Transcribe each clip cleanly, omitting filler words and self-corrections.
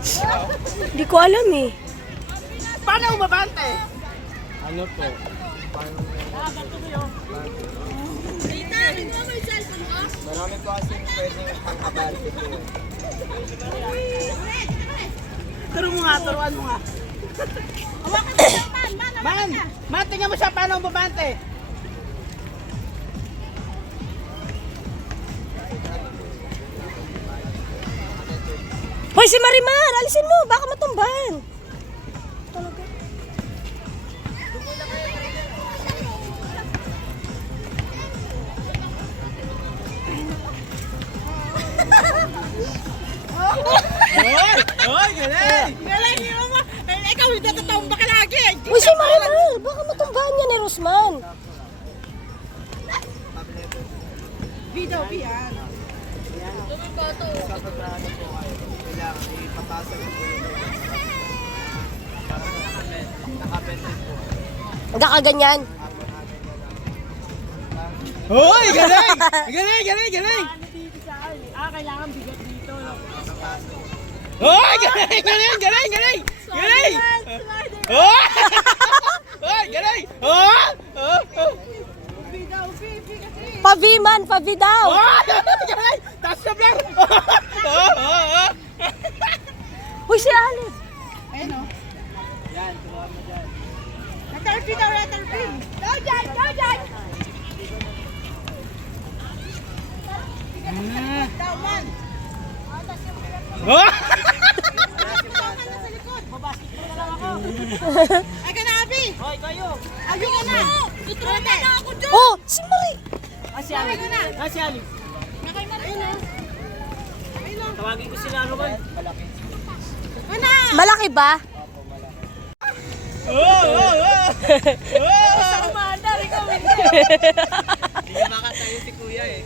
Hindi ko alam eh. Paano umabante? Ano po? Marami po kasi pwedeng pang-abante po. Turuan mo nga. Man, tingnan mo siya paano umabante. Hoy, si Marimar! Alisin mo! Baka matumban! Talaga. Oy, galing! Galing yun mo! Ikaw, hindi natatumba ka lagi! Uy, si Marimar! Baka matumbahan niya ni Rosman. Video, yan. Kailangan ipapasa ko po yung para nakabentin po. Nakaganyan. Hoy, galing! Galing! Kailangan bigat dito. Hoy, galing! Galing! Hoy, galing! Pavi daw. Galing! Taas na blur! Uy, si Alip. Ayun o. Yan, tuwa mo dyan. Letter P. Go dyan! Tauman! Ay ka na, Abi! Hoy, kayo! Abi ka na! Tuturuan na ako dyan! Oh, si Mari. Si Ali. Si Ali. Nakay na rin ah. Tawagin ko sila Roman. Malaki ba? Sa kumanda, ikaw hindi. Hindi makatayo si kuya eh.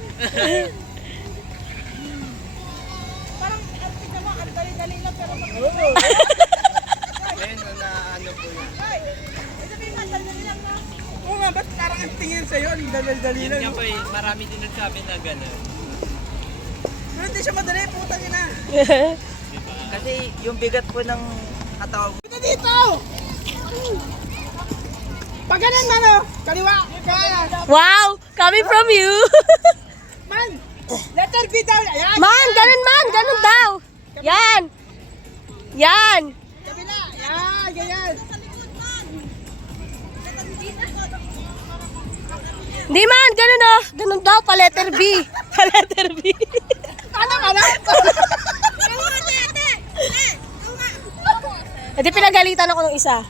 Parang tignan mo, ang dali-dali lang pero Ngayon na ano po yan. sabihin mo, ang dali-dali lang na. Oo nga, ba't parang ang tingin sa'yo? Ang dali-dali Yun lang. nga po eh, marami din nagsabi na gano'n. Pero hindi siya madali, putang ina. Kasi yung bigat po ng katawan ko. Ito dito! Pag ganun man o, kaliwa, kaya. Wow, coming from you. Man, letter B daw. Ayan. Man, ganun daw. Yan. Kabila, yan, ganyan. Hindi man, ganun oh. Ganun daw, pa letter B. Pa letter B. Ano? E di pinagalitan ako ng isa.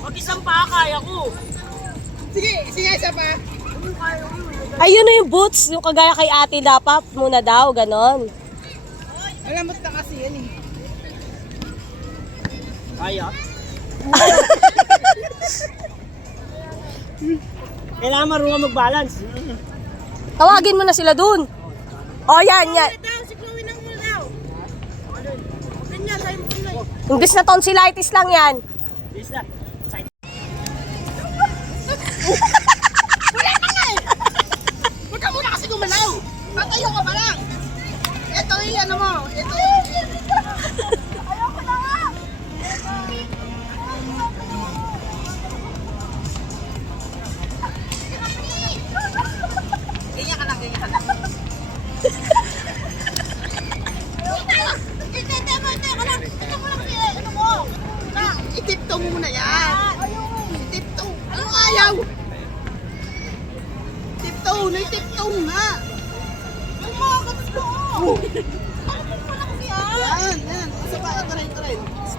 Pag isang pa, kaya ko. Sige, isa pa. Ayun na yung boots, yung kagaya kay ate dapat muna daw, ganon. Alam mo na kasi yan eh. Kaya? Kailangan marunong mag-balance. Tawagin mo na sila dun. Oh, yan. Si Chloe nang muna daw. Ganyan, sa'yo mo Pinoy. Imbis na tonsillitis lang yan. Isa. Huwag ka muna kasi gumalaw. Tatayo ka pa lang. Ito yung ano mo. Ito yung... Ayoko na nga. Ganyan ka lang. Itipto mo muna yan. Itipto. Anong ayaw? Tipto. Naitipto nga. Yung mga kapito. Ano pala kasi ah? Yan. Isa pa. Ito rin.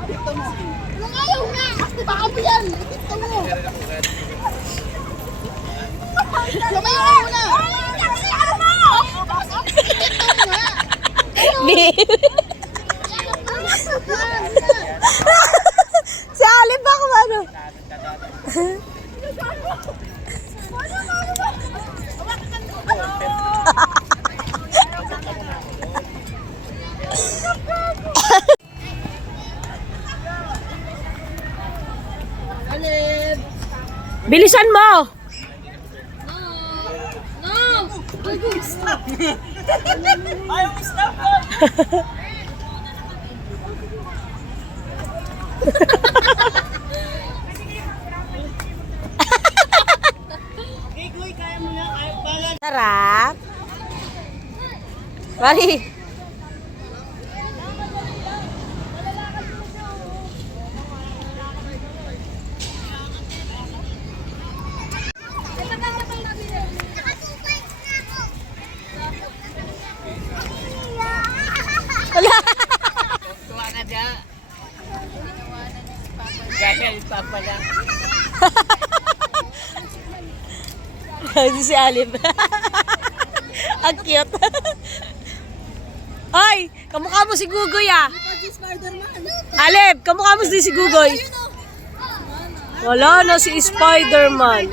Itipto mo. Anong ayaw na? Baka mo yan. Itipto mo. Lumayo ka muna. Kasi ano mo? Itipto mo nga. Si Alip ba kung ano? Bilisan mo! No! Ayaw stop ko! Sarap. Mari. Wala. Tuwa ka dyan. Gaya yung papa lang. Ito si Alib. Ang cute. Ay, kamukha mo si Gugoy ah. Alib, kamukha mo si Gugoy. Wala na si Spider-Man.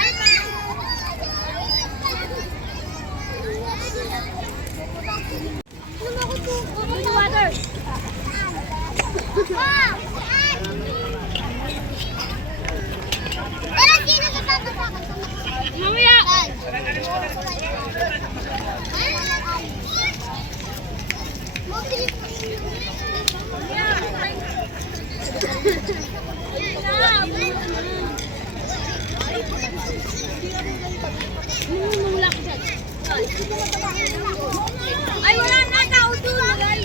Ay, wala na tao doon.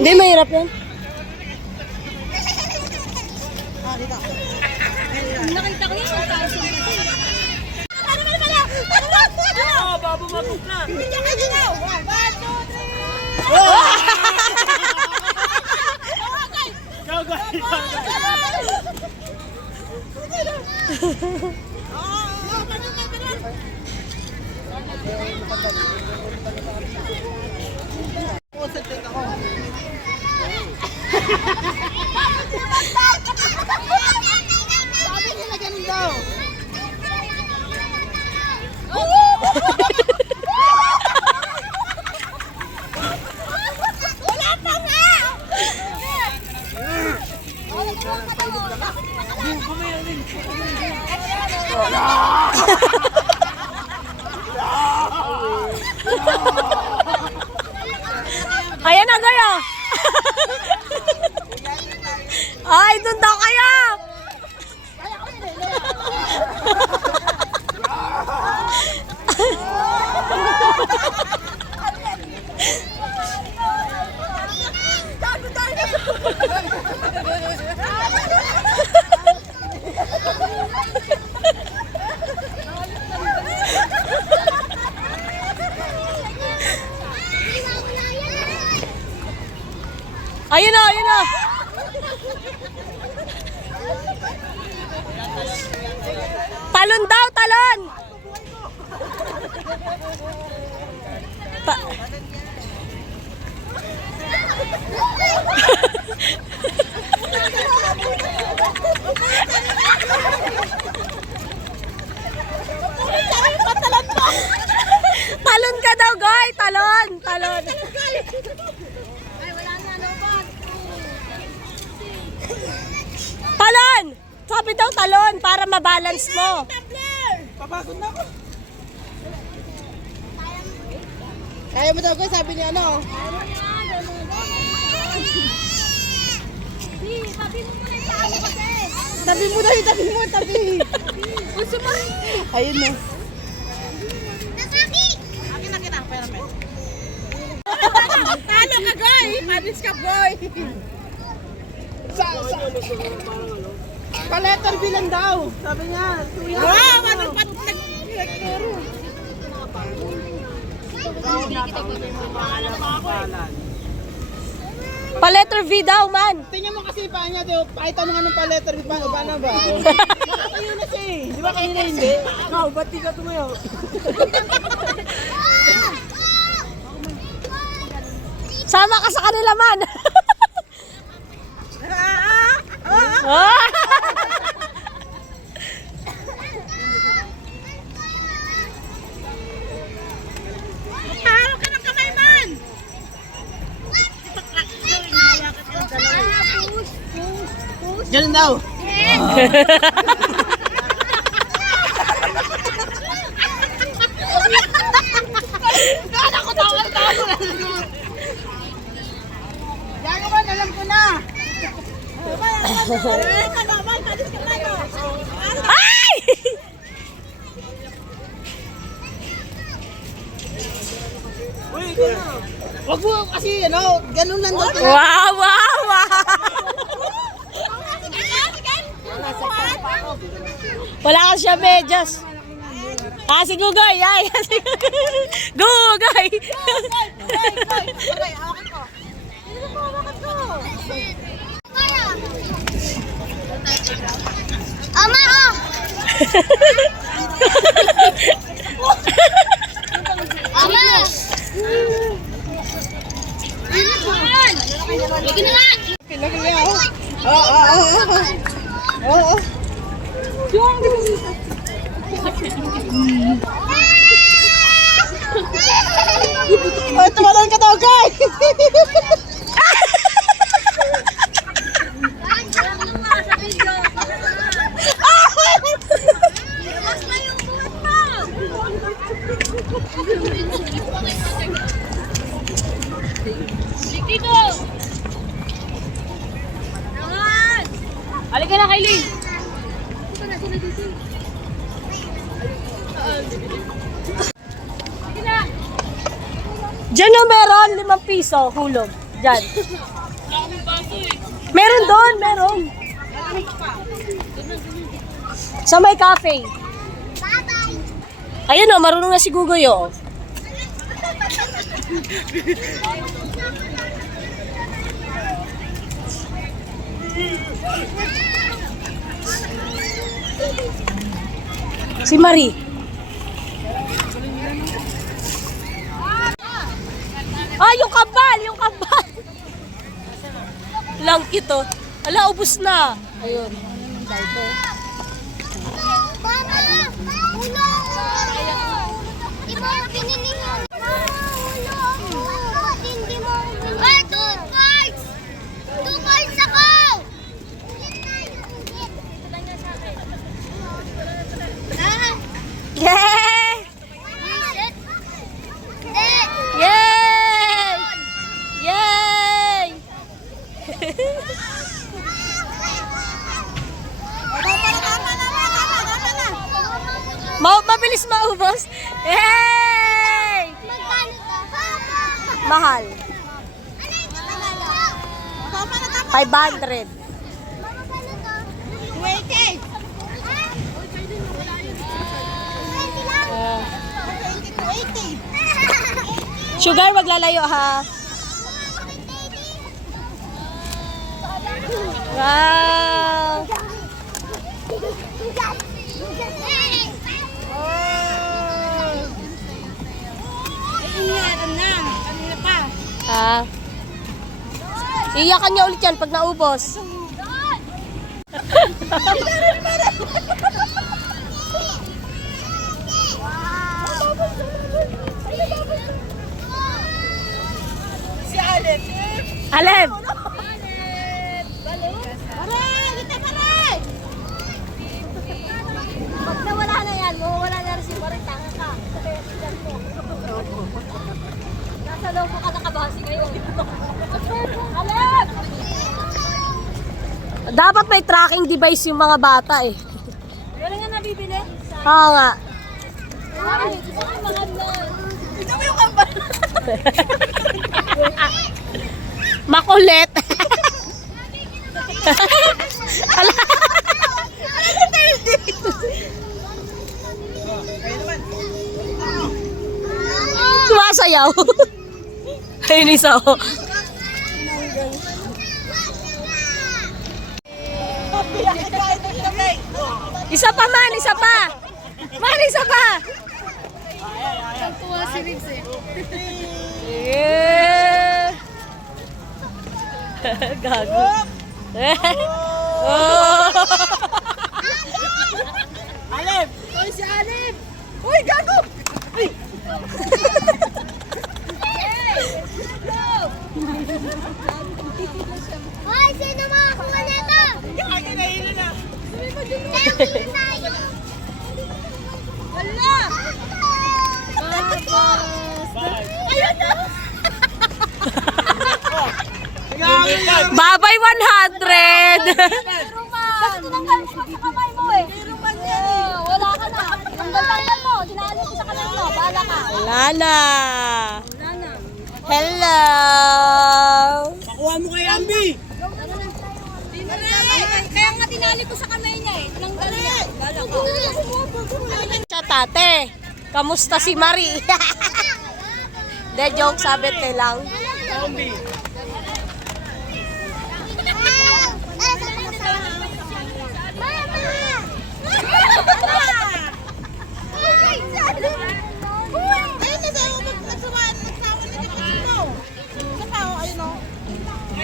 Hindi, mahirap yan. Nakita ko yung 1,000 kasi. Oo, babumabog na. Bigyan ka din ako. 1, 2, 3. Sabi nila ganun daw. Wala pa nga! Ayan na kayo. Ay, doon daw kayo. Ayun na, ayun na. Talon daw, talon. Talon ka daw, Goy. Talon, talon. Ay, wala na, lobat. Talon! Sabi daw talon para mabalance mo. Papagod na ako. Kaya mo daw ko, sabi niya ano. Sabi mo muna yung tao kasi. Tabi mo daw, tabi mo, tabi. Gusto mo rin. Ayun na. Nasaki! Akin na, pera me. Talo ka, Goy! Panis ka, Goy! Pa-letter B lang daw. Sabi niya. Wow! Anong nagturo? Pa-letter V daw, man. Tingnan mo kasi pa niya, Deo. Pakita mo nga ng pa-letter B. Paano ba? Tayo na siya eh. Di ba kanina hindi? Ikaw, ba't di ka tumayo? Sama ka sa kanila man. Ah! Talo ka ng kamay man! Ganun daw. Kala ko tawa. Yan naman, alam ko na. Ay! Wag mo kasi, ano, ganun lang daw. Wow, wow, wow! Wala ka siya medyas. Ah, si Gugoy, ay. Gugoy! Ama, oh! Ama! Bigyan na nga! Oo. Ay, tumalon ka daw, guys. Halika na, Kylie. Diyan o meron, 5 piso, hulog. Diyan. Meron doon, meron. Sa may cafe. Ayun o, marunong na si Gugoy o. Si Marie. Ah, yung kabal, yung kabal. Lang ito. Ala, ubus na. Ayun. Mama! Ulo! Di mo pinilingan. Mama, ulo! Hindi mo pinilingan. Ay, 2 cards! 2 cards ako! Yeah! Yay! Yay! Mabilis maubos. Yay! Mahal. 500. Sugar, maglalayo ha. Wow! Ha? Iyakan niya ulit yan pag naubos. Alem! Pag nawala na yan, mawawala na rin si Marita. Nasa loob mo ka nakabasi ngayon. Alep! Dapat may tracking device yung mga bata eh. Meron nga nabibili? Oo nga. Ay, gusto ko mahal na. Tignan mo yung kambal. Makulit. Ala. Sumasayaw. Ayun isa oh. Isa pa man, isa pa. Man, isa pa. Tuwa si Vince eh. Yeah. Gago. Oh. Alip! Uy, si Alip! Uy, gago! Uy! Hoy, sino makakuha nito? Kaya nahilo na! Tayo! Wala! Ayun na! Babay 100! Kasi tinanggal mo pa sa kamay mo eh. Wala ka na. Tanggal mo. Dinali ko sa kamay mo. Bahala ka. Wala na. Hello! Makuha mo kay Ambi! Kaya nga tinali ko sa kamay niya eh. Tinanggal niya. Bahala ka. Siya tate, kamusta si Marie? De joke, sabit lang. Ambi!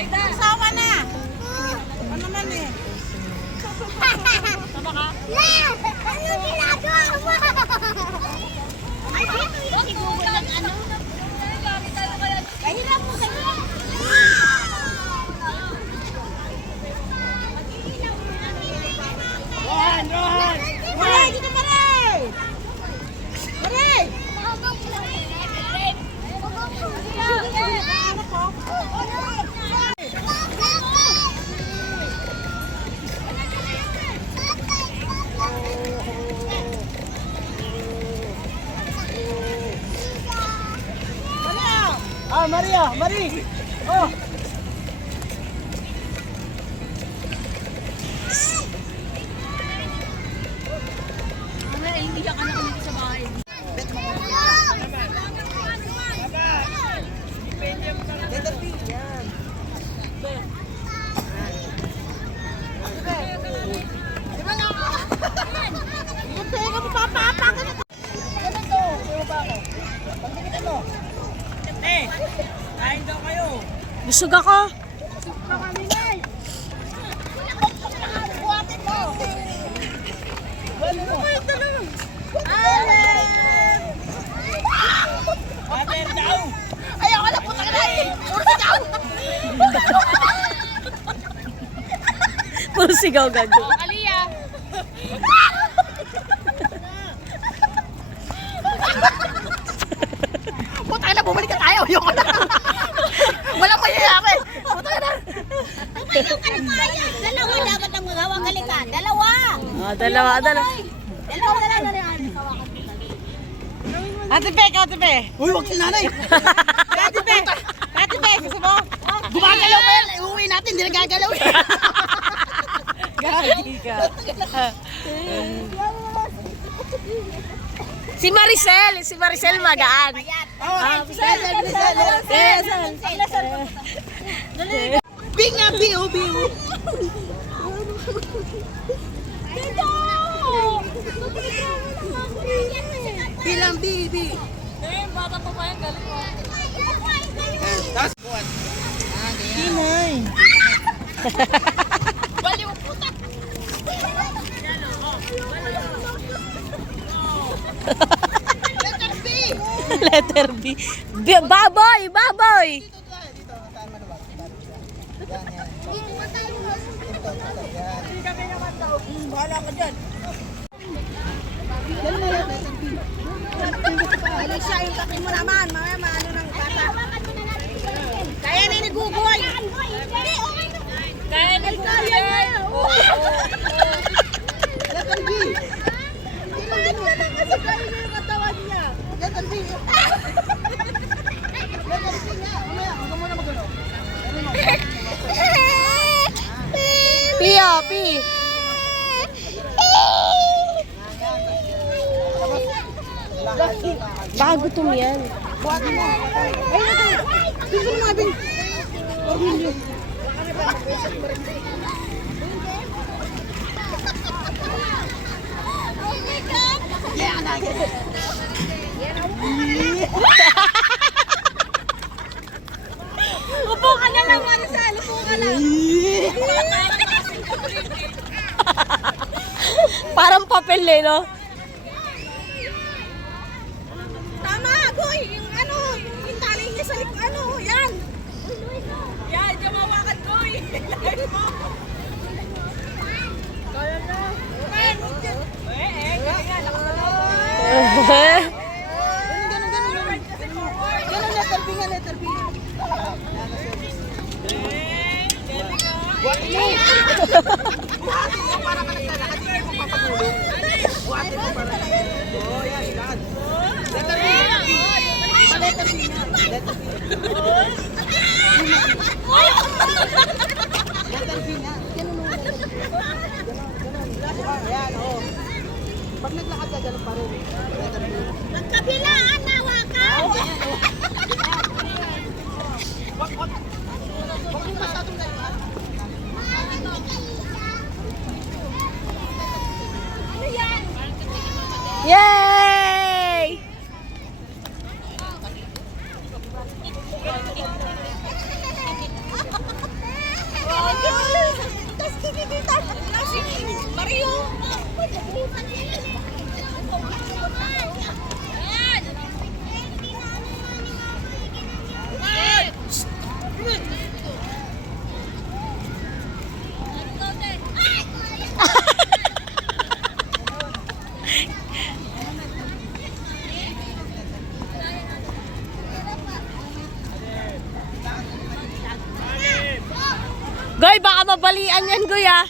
Nagsawa na! Ano naman eh? Ano ginagawa mo? Si Google ng ano? Kahirap mo sa Rohan! Rohan! Maray! Dito Maray! Maray! Ah, Maria! Marie! Oh! Kain daw kayo! Busog ako. Water daw! Ayoko na puta ka na eh! Puro sigaw! Puro sigaw gago. Puta ka na, bumalik ka tayo! Ayoko na! Walang mayayari! Puta ka na! Tumayo ka na kaya. Dalawa dapat ang magawang halika. Dalawa. Oh, dalawa. Dalawa na lang na yan. Ate Pe! Ate Pe! Uy, wag si nanay! Ate Pe! Ate Pe! Gusto mo? Gumagalaw pa yan! Iuwi natin, hindi nagagalaw eh! Gagi ka. Si Maricel magaan. Bing nga, biyo, biyo! Bilang bibi! Letter B. Baboy! Bahala ka dyan. Alis siya yung takin mo naman. Mamaya maano ng kata. Kaya na ni Gugoy. Kaya ni Gugoy. Letter B! Ilan ka lang kasi kaya niya yung katawan niya. Letter B! Letter B nga! Mamaya, huwag ka muna magulo. Pia, P. Baka gutom yan. Gusto mo nga, Bing! Upo ka na lang, Maricel. Upo Parang papel eh, no? Tama, Goy! Yung ano, yung tali niya sa likod, ano, yan! Yan, diyan mawakan, Goy! Kaya na! Kaya na, Ganun, letter B nga, letter B. Buhatin mo! Buhatin mo para kaligtan. Hindi mo papagulong. Buhatin mo para kaligtan. Oo, yan, lahat. Letter B. Letter B nga. Letter B. Letter B nga. Ganun mo. Ganun. Ayan, oo. Pag naglakad ka, ganun pa rin. Letter B. Magkabilaan, nawakan! Wag mo masyadong gano'n. Yay! Goy, baka mabalian yan, Goy, ah.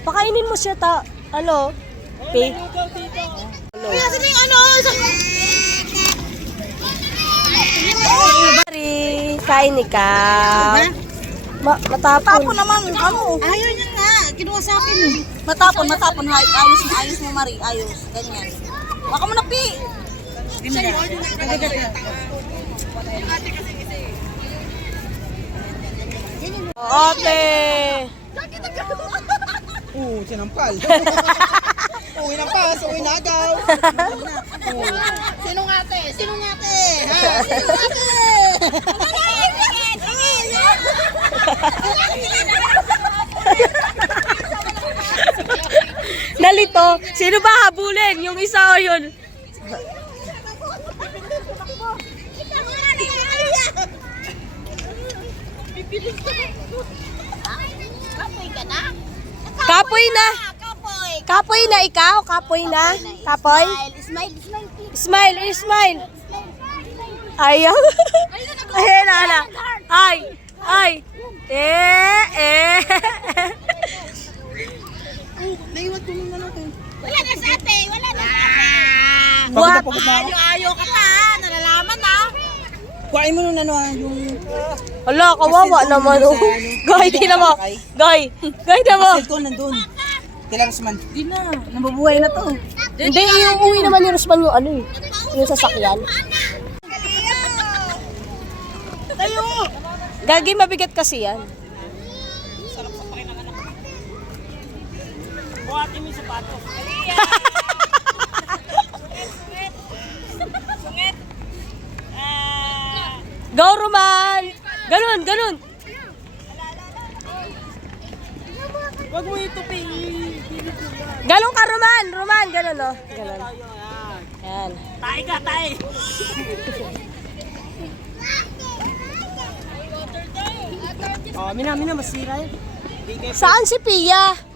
Pakainin mo siya ano? Okay. Kaya sino yung ano? Bari, kain ikaw. Matapon. naman, ano? Ayaw niya nga. Kinuha sa akin eh. Matapon. Ayos mo, Marie. Ayos. Ganyan. Baka mo na, Pi. Ate. Sinampal. Uwi ng pas, uwi na agaw. Sinong ate? Sinong ate? Ha? Sinong ate? Nalito. Sino ba habulin? Yung isa o yun? Kapoy ka na? Kapoy na. Kapoy! Kapoy na ikaw? Kapoy na? Kapoy? Smile, smile, please. Smile, smile. Ayaw. Ayun na, ala. Ay, ay. Naiwan ko muna natin. Wala na sa ate, wala na sa ate. What? Ayaw ka pa, nalalaman na. Kuhain mo nung ano, yung... Hala, kawawa naman. Oh. Goy, tingnan mo. Goy, tingnan mo. Ito, nandun. Kailangan suman. Hindi na. Nababuhay na to. Hindi, yung uwi naman ni Rosman yung ano eh. Yung sasakyan. Tayo! Gagi, mabigat kasi yan. Buhatin mo yung sapatos. Go, Roman! Ganun, ganun. Wag mo ito, Pi. Galong ka, Roman. Roman, ganun, oh. Ganun. Yan. Tayo ka, tayo. Oh, mina, masira yun. Saan si Pia?